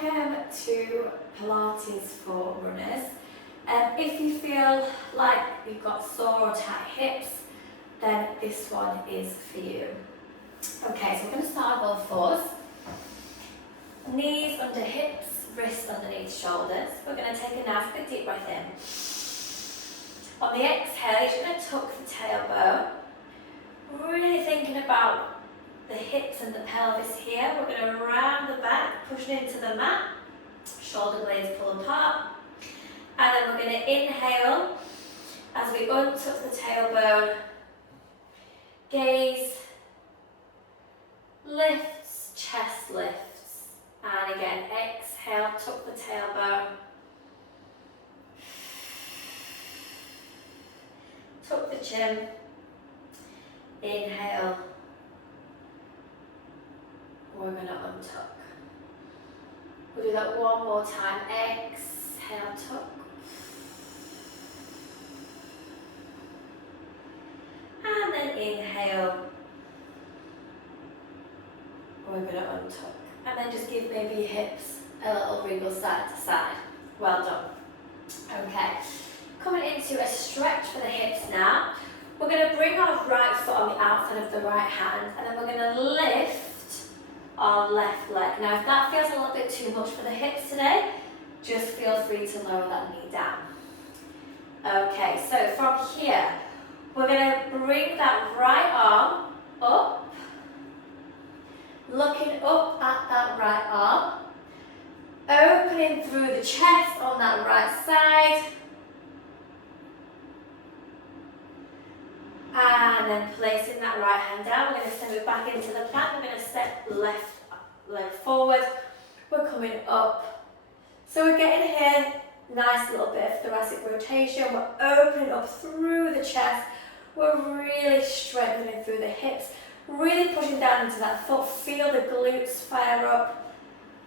Welcome to Pilates for runners. If you feel like you've got sore or tight hips, then this one is for you. Okay, so we're going to start on all fours. Knees under hips, wrists underneath shoulders. We're going to take a nice big deep breath in. On the exhale, you're going to tuck the tailbone. Really thinking about the hips and the pelvis here. We're going to round the back, pushing into the mat. Shoulder blades pull apart. And then we're going to inhale as we untuck the tailbone. Gaze lifts, chest lifts. And again, exhale, tuck the tailbone. Tuck the chin. Inhale. We're going to untuck. We'll do that one more time. Exhale, tuck. And then inhale. We're going to untuck. And then just give maybe your hips a little wriggle side to side. Well done. Okay. Coming into a stretch for the hips now. We're going to bring our right foot on the outside of the right hand. And then we're going to lift our left leg. Now if that feels a little bit too much for the hips today, just feel free to lower that knee down. Okay, so from here, we're going to bring that right arm up, looking up at that right arm, opening through the chest on that right side, and then placing that right hand down. We're going to send it back into the plank. We're going to step left leg forward. We're coming up. So we're getting here, nice little bit of thoracic rotation. We're opening up through the chest. We're really strengthening through the hips. Really pushing down into that foot. Feel the glutes fire up.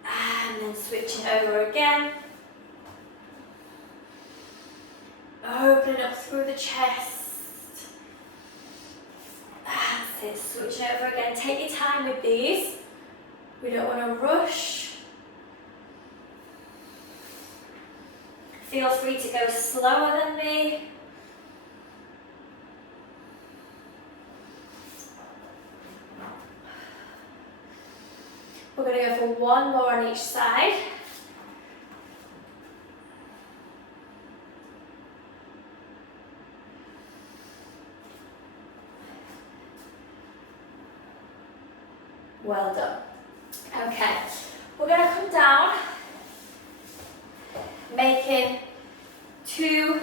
And then switching over again. Opening up through the chest. That's it, switch over again. Take your time with these. We don't want to rush. Feel free to go slower than me. We're going to go for one more on each side. Well done. Okay, we're going to come down, making two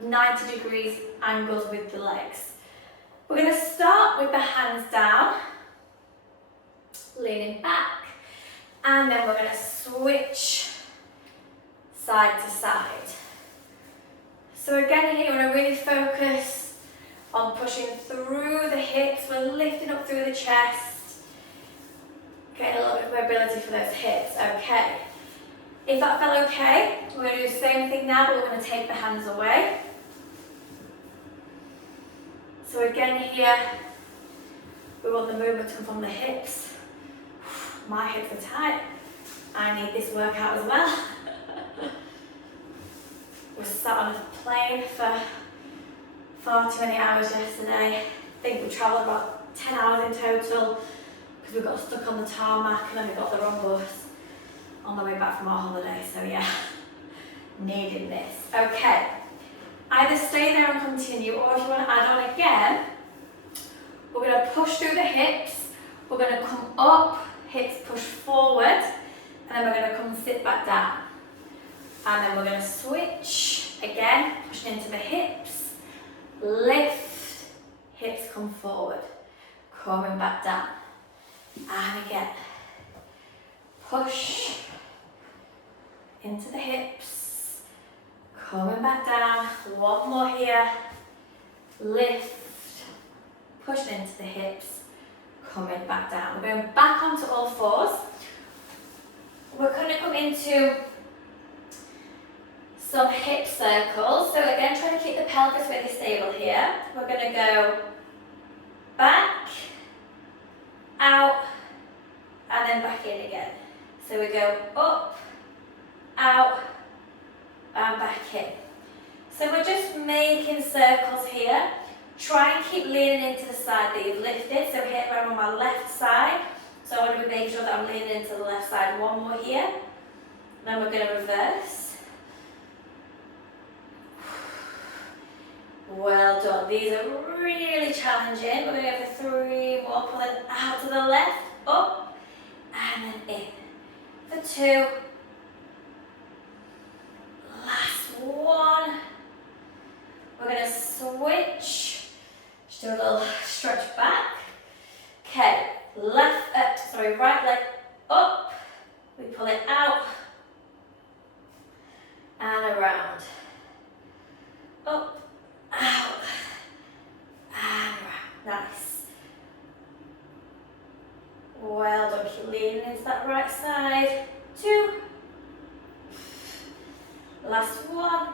90 degrees angles with the legs. We're going to start with the hands down, leaning back, and then we're going to switch side to side. So again here, you want to really focus on pushing through the hips. We're lifting up through the chest. Getting a little bit of mobility for those hips. Okay. If that felt okay, we're going to do the same thing now, but we're going to take the hands away. So again here, we want the movement to come from the hips. My hips are tight. I need this workout as well. We sat on a plane for far too many hours yesterday. I think we travelled about 10 hours in total because we got stuck on the tarmac and then we got the wrong bus on the way back from our holiday. So yeah, needing this. Okay, either stay there and continue, or if you want to add on again, we're going to push through the hips. We're going to come up, hips push forward, and then we're going to come sit back down. And then we're going to switch again, pushing into the hips. Lift, hips come forward, coming back down, and again, push into the hips, coming back down, one more here, lift, pushing into the hips, coming back down. We're going back onto all fours. We're going to come into some hip circles. So again, try to keep the pelvis really stable here. We're going to go back, out, and then back in again. So we go up, out, and back in. So we're just making circles here. Try and keep leaning into the side that you've lifted. So here I'm on my left side. So I want to be making sure that I'm leaning into the left side. One more here. Then we're going to reverse. Well done. These are really challenging. We're going to go for 3 more. Pulling out to the left, up, and then in. For 2. Last one. We're going to switch. Just do a little stretch back. Okay, right leg up. We pull it out and around. Up, out, and around. Nice. Well done. Keep leaning into that right side. 2. Last one.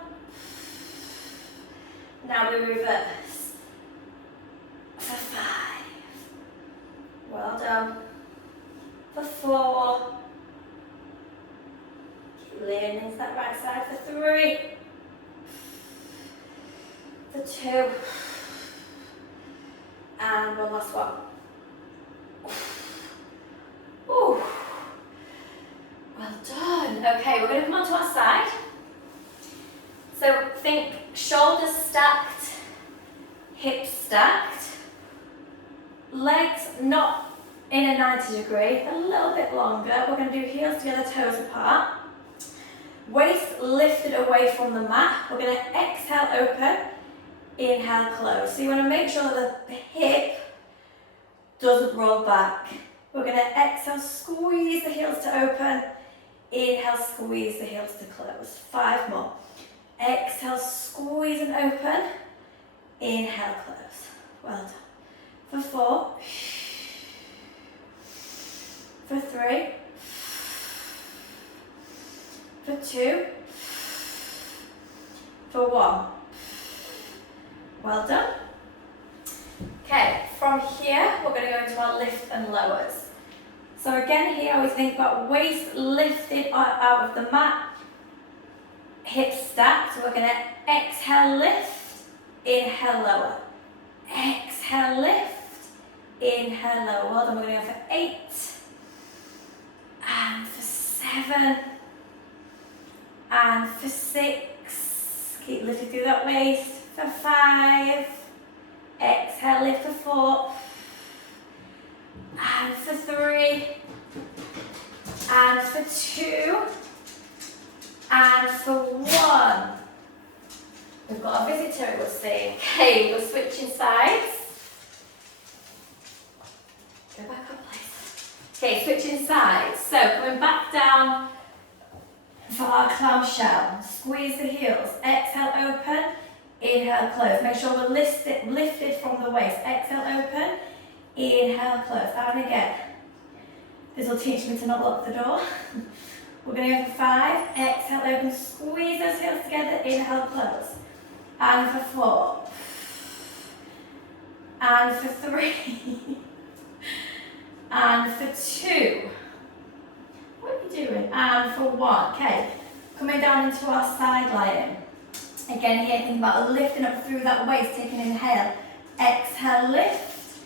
Now we reverse. For 5. Well done. For 4. Keep leaning into that right side. For 3. For 2. And one last one. Ooh. Well done. Okay, we're going to come onto our side. So think shoulders stacked, hips stacked, legs not in a 90 degree, a little bit longer. We're going to do heels together, toes apart. Waist lifted away from the mat. We're going to exhale, open, inhale, close. So you want to make sure that the hip doesn't roll back. We're going to exhale, squeeze the heels to open, inhale, squeeze the heels to close. 5 more. Exhale, squeeze and open. Inhale, close. Well done. For 4. For 3. For 2. For 1. Well done. Okay, from here, we're going to go into our lift and lowers. So again, here I always think about waist lifted out of the mat. Hips stacked, so we're going to exhale, lift, inhale, lower. Exhale, lift, inhale, lower. Well done, we're going to go for 8, and for 7, and for 6. Keep lifting through that waist. For 5, exhale, lift for 4, and for 3, and for 2, and for 1. We've got a visitor, it was saying. Okay, we're switching sides. Go back up, please. Okay, switching sides. So coming back down for our clamshell. Squeeze the heels. Exhale, open. Inhale, close. Make sure we're lifted from the waist. Exhale, open. Inhale, close. Down again. This will teach me to not lock the door. We're going to go for 5. Exhale, open. Squeeze those heels together. Inhale, close. And for 4. And for 3. And for 2. What are you doing? And for 1. Okay. Coming down into our side lying. Again, here, think about lifting up through that waist. Take an inhale. Exhale, lift.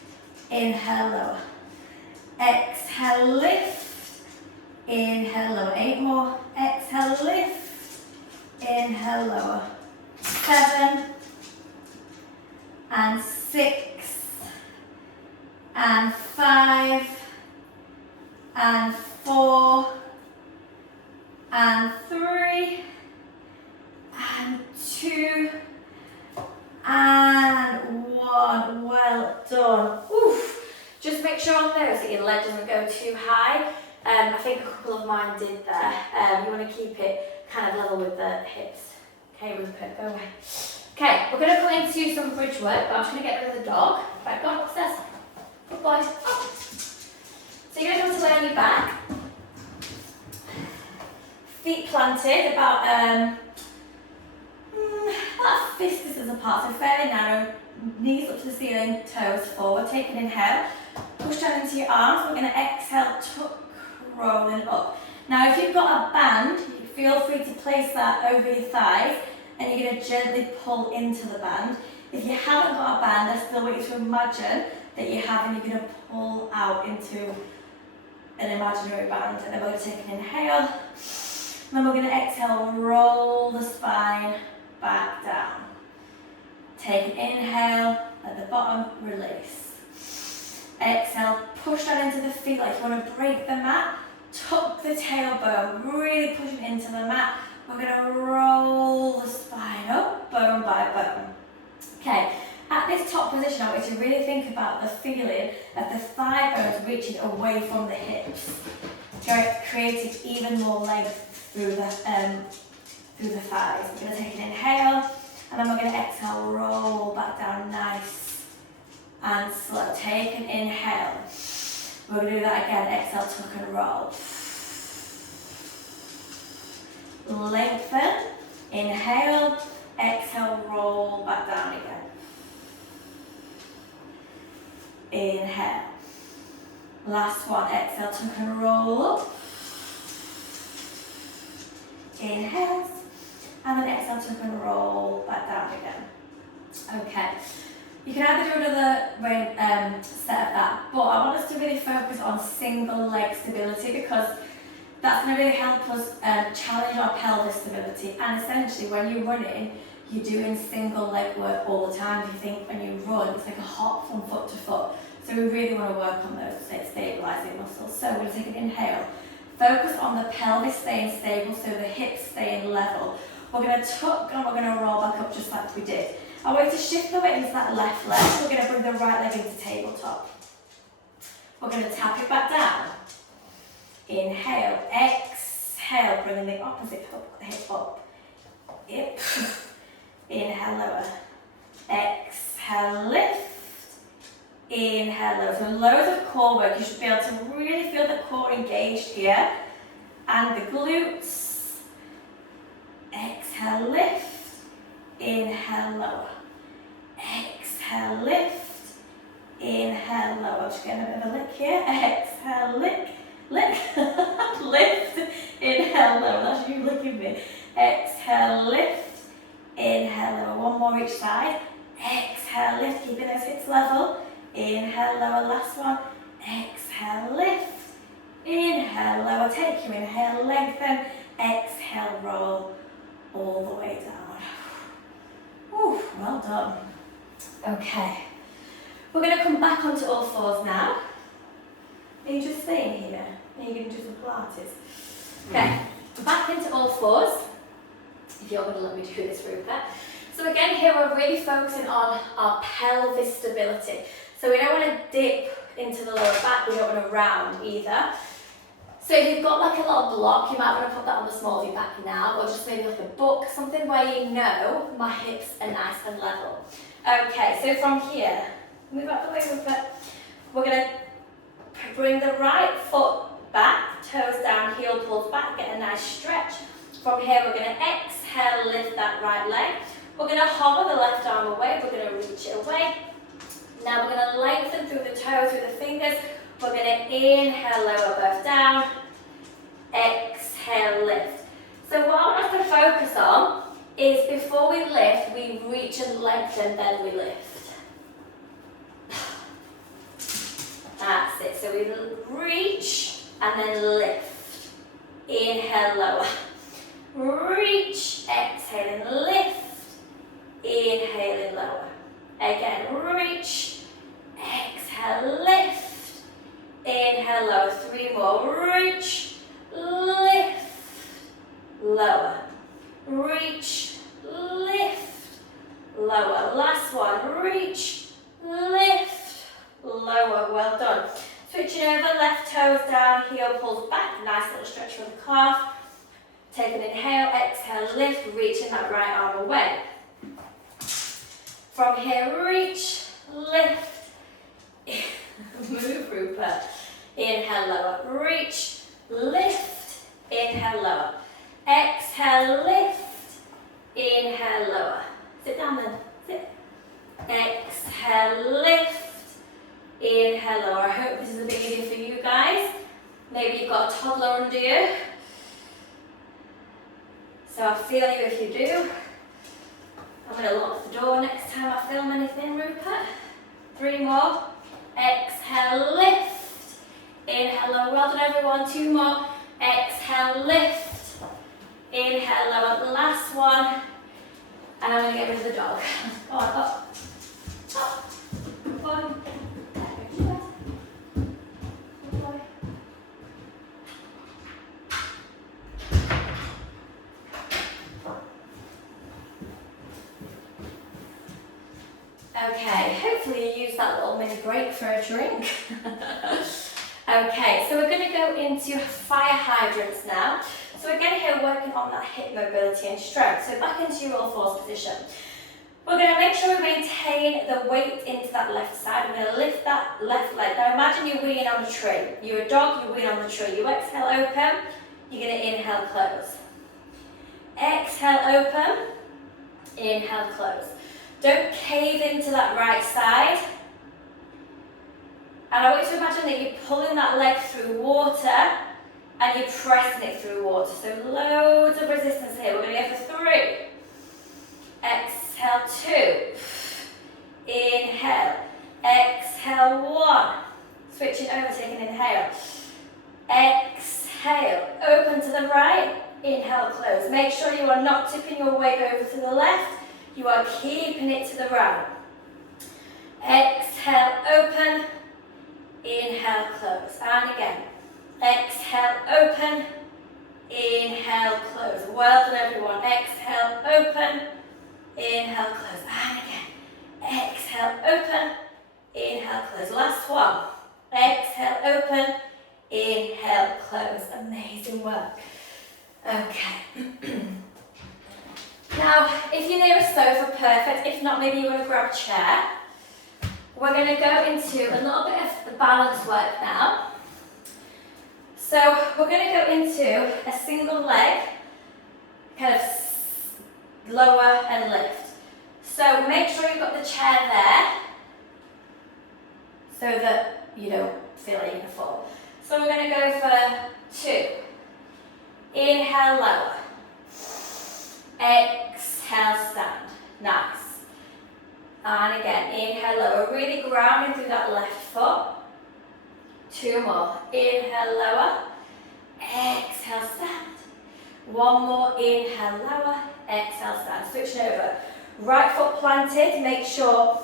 Inhale, lower. Exhale, lift. Inhale, lower. 8 more. Exhale, lift. Inhale, lower. 7. And 6. And 5. And 4. And 3. And 2. And 1. Well done. Oof. Just make sure on those that your leg doesn't go too high. I think a couple of mine did there. You want to keep it kind of level with the hips. Okay, Rupert, go away. Okay, we're going to go into some bridge work, but I'm just going to get rid of the dog. Right, go on upstairs. Good boy. Up. So you're going to come to lay on your back. Feet planted about fist distance apart, so fairly narrow. Knees up to the ceiling, toes forward. Take an inhale. Push down into your arms. We're going to exhale, tuck, rolling up. Now if you've got a band, you feel free to place that over your thighs and you're going to gently pull into the band. If you haven't got a band, I still want you to imagine that you have and you're going to pull out into an imaginary band. And then we're going to take an inhale. And then we're going to exhale, roll the spine back down. Take an inhale, at the bottom, release. Exhale, push that into the feet like you want to break the mat. Tuck the tailbone, really pushing into the mat. We're going to roll the spine up, bone by bone. Okay, at this top position, I want you to really think about the feeling of the thigh bones reaching away from the hips, creating even more length through the thighs. We're going to take an inhale, and then we're going to exhale, roll back down nice and slow. Take an inhale. We're going to do that again. Exhale, tuck and roll. Lengthen. Inhale. Exhale, roll back down again. Inhale. Last one. Exhale, tuck and roll up. Inhale. And then exhale, tuck and roll back down again. Okay. You can either do another set of that, but I want us to really focus on single leg stability because that's going to really help us challenge our pelvis stability. And essentially, when you're running, you're doing single leg work all the time. If you think when you run, it's like a hop from foot to foot. So we really want to work on those stabilising muscles. So we're going to take an inhale. Focus on the pelvis staying stable, so the hips staying level. We're going to tuck and we're going to roll back up just like we did. I want you to shift the weight into that left leg. We're going to bring the right leg into tabletop. We're going to tap it back down. Inhale, exhale, bringing the opposite hip up. Yep. Inhale, lower. Exhale, lift. Inhale, lower. So loads of core work. You should be able to really feel the core engaged here. And the glutes. Exhale, lift. Inhale, lower. Exhale, lift. Inhale, lower. Just getting a bit of a lick here. Exhale, lick. Lick. Lift. Inhale, lower. That's you licking me. Exhale, lift. Inhale, lower. One more each side. Exhale, lift. Keeping those hips level. Inhale, lower. Last one. Exhale, lift. Inhale, lower. Take your inhale, lengthen. Exhale, roll all the way down. Whew, well done. Okay. We're going to come back onto all fours now. Are you just staying here? Are you going to do some Pilates? Okay. Back into all fours. If you're going to let me do this, Rupert. So again, here we're really focusing on our pelvis stability. So we don't want to dip into the lower back. We don't want to round either. So if you've got like a little block, you might want to put that on the small of your back now, or just maybe like a book, something where you know my hips are nice and level. Okay, so from here, move out the way with it. We're going to bring the right foot back, toes down, heel pulls back, get a nice stretch. From here, we're going to exhale, lift that right leg. We're going to hover the left arm away, we're going to reach it away. Now we're going to lengthen through the toes, through the fingers. We're going to inhale, lower both down, exhale, lift. So what I want us to focus on is before we lift, we reach and lengthen, then we lift. That's it. So we reach and then lift. Inhale, lower. Reach, exhale and lift. Inhale and lower. Again, reach, exhale, lift. Inhale, lower. 3 more. Reach, lift, lower. Reach, lift, lower. Last one. Reach, lift, lower. Well done. Switching over, left toes down, heel pulls back. Nice little stretch from the calf. Take an inhale, exhale, lift, reaching that right arm away. From here, reach, lift. Move, Rupert. Inhale, lower. Reach, lift. Inhale, lower. Exhale, lift. Inhale, lower. Sit down then. Sit. Exhale, lift. Inhale, lower. I hope this is a bit easier for you guys. Maybe you've got a toddler under you. So I'll feel you if you do. I'm going to lock the door next time I film anything, Rupert. 3 more. Exhale, lift. Inhale, lower. Well done, everyone. 2 more. Exhale, lift. Inhale, lower. Last one. And I'm going to get rid of the dog. Go on, up. Up. Good boy. Good boy. Okay, hopefully you used that little mini break for a drink. Okay, so we're going to go into fire hydrants now. So again here working on that hip mobility and strength. So back into your all fours position. We're going to make sure we maintain the weight into that left side. We're going to lift that left leg. Now imagine you're weeing on a tree. You're a dog, you're weeing on the tree. You exhale, open. You're going to inhale, close. Exhale, open. Inhale, close. Don't cave into that right side. And I want you to imagine that you're pulling that leg through water and you're pressing it through water. So loads of resistance here. We're going to go for 3. Exhale, 2. Inhale. Exhale, 1. Switching over, take an inhale. Exhale. Open to the right. Inhale, close. Make sure you are not tipping your weight over to the left. You are keeping it to the right. Exhale, open. Inhale, close. And again. Exhale, open. Inhale, close. Well done, everyone. Exhale, open. Inhale, close. And again. Exhale, open. Inhale, close. Last one. Exhale, open. Inhale, close. Amazing work. Okay. Now, if you're near a sofa, perfect. If not, maybe you want to grab a chair. We're going to go into a little bit of the balance work now. So we're going to go into a single leg, kind of lower and lift. So make sure you've got the chair there, so that you don't feel like you're going to fall. So we're going to go for 2. Inhale, lower. Exhale, stand. Nice. And again, inhale, lower. Really grounding through that left foot. 2 more. Inhale, lower. Exhale, stand. 1 more. Inhale, lower. Exhale, stand. Switching over. Right foot planted. Make sure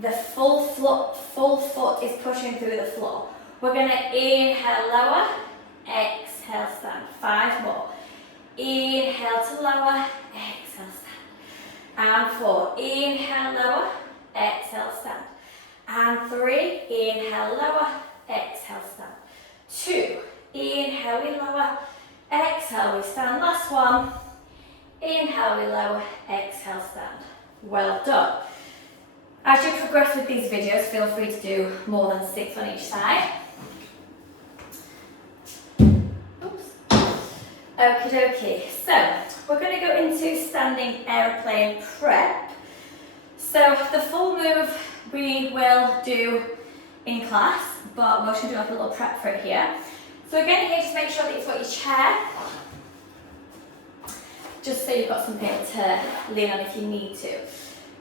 the full foot is pushing through the floor. We're going to inhale, lower. Exhale, stand. 5 more. Inhale to lower. Exhale, stand. And 4. Inhale, lower. Exhale, stand. And 3. Inhale, lower. Exhale, stand. 2. Inhale, we lower. Exhale, we stand. Last one. Inhale, we lower. Exhale, stand. Well done. As you progress with these videos, feel free to do more than 6 on each side. Oops. Okie dokie. So, we're going to go into standing aeroplane prep. So, the full move we will do in class, but we're going to do like a little prep for it here. So again, here, just make sure that you've got your chair, just so you've got something to lean on if you need to.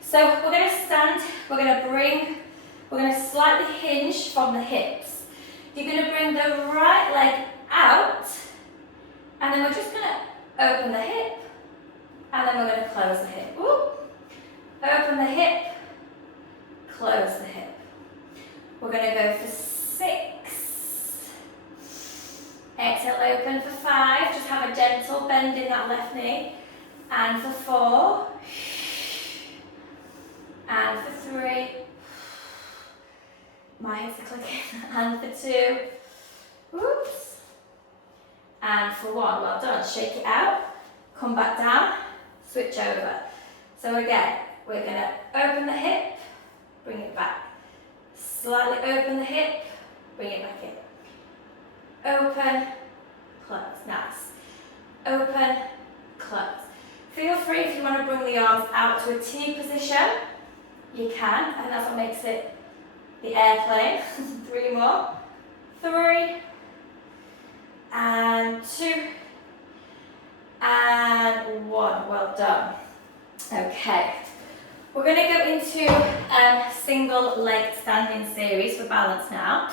So we're going to stand, we're going to slightly hinge from the hips. You're going to bring the right leg out, and then we're just going to open the hip, and then we're going to close the hip. Ooh. Open the hip, close the hip. We're going to go for 6. Exhale, open for 5. Just have a gentle bend in that left knee. And for 4. And for 3. My hands are clicking. And for 2. Whoops. And for 1. Well done. Shake it out. Come back down. Switch over. So again, we're going to open the hip. Bring it back. Slightly open the hip. Bring it back in. Open. Close. Nice. Open. Close. Feel free if you want to bring the arms out to a T position. You can, and that's what makes it the airplane. 3 more. 3. And 2. And 1, well done. Okay, we're going to go into single leg standing series for balance now.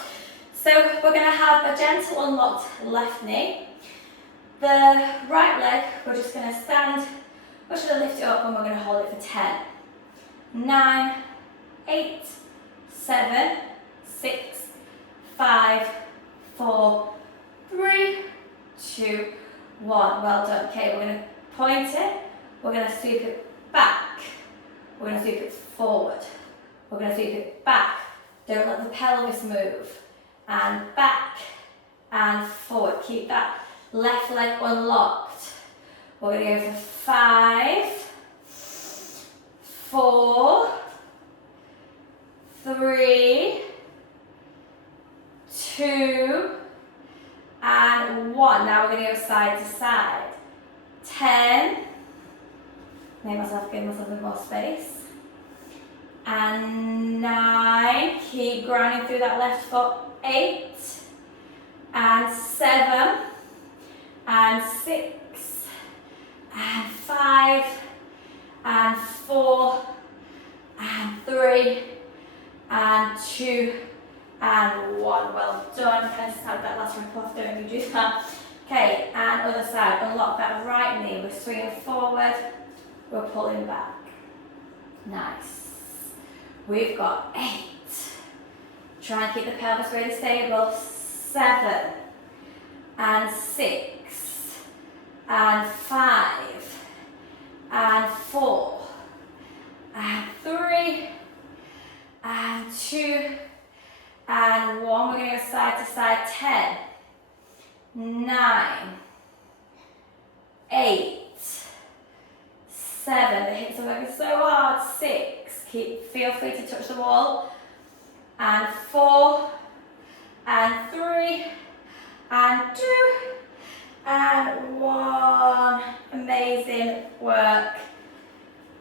So we're going to have a gentle unlocked left knee. The right leg, we're just going to stand, we're just going to lift it up and we're going to hold it for 10, 9, 8, 7, 6, 5, 4, 3, 2, 1. Well done. Okay, we're going to point it, we're going to sweep it back, we're going to sweep it forward, we're going to sweep it back. Don't let the pelvis move. And back and forward. Keep that left leg unlocked. We're going to go for 5, 4, 3, 2, and 1. Now we're going to go side to side. 10. Give myself a bit more space. And 9. Keep grinding through that left foot. 8. And 7. And 6. And 5. And 4. And 3. And 2. And 1. Well done. Kind of have that last rip off, don't you do that? Okay, and other side. Unlock that right knee. We're swinging forward. We're pulling back. Nice. We've got 8. Try and keep the pelvis really stable. 7. And 6. And 5. And 4. And 3. And 2. And 1. We're going to go side to side. 10. 9. 8. 7. The hips are working so hard. 6. Feel free to touch the wall. And 4. And 3. And 2. And 1. Amazing work.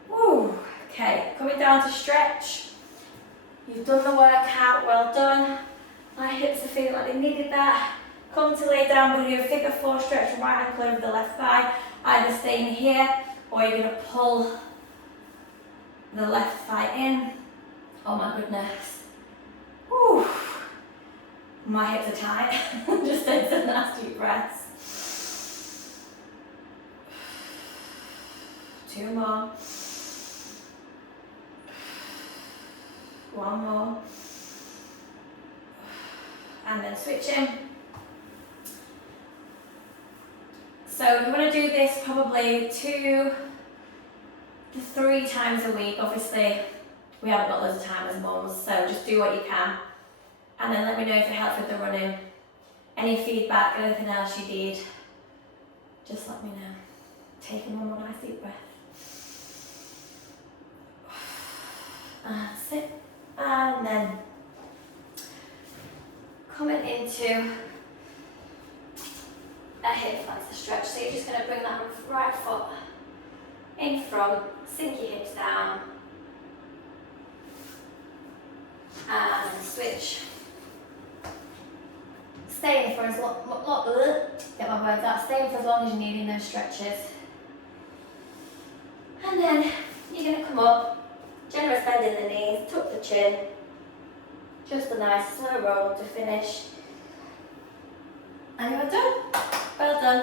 Woo. Okay, coming down to stretch. You've done the workout, well done. My hips are feeling like they needed that. Come to lay down, we're going to do a figure 4 stretch, right ankle over the left thigh, either staying here or you're going to pull the left thigh in. Oh my goodness. Whew. My hips are tight. Just take some nasty breaths. 2 more. 1 more. And then switching. So you want to do this probably 2 to 3 times a week. Obviously, we haven't got loads of time as mums, so just do what you can. And then let me know if it helps with the running. Any feedback, anything else you need, just let me know. Taking one more nice deep breath. And sit. And then coming into a hip flexor stretch. So you're just going to bring that right foot in front, sink your hips down, and switch. Staying for as long, get my words out, staying for as long as you need in those stretches. And then you're going to come up, generous bend in the knees, tuck the chin, just a nice slow roll to finish. And you're done. Well done.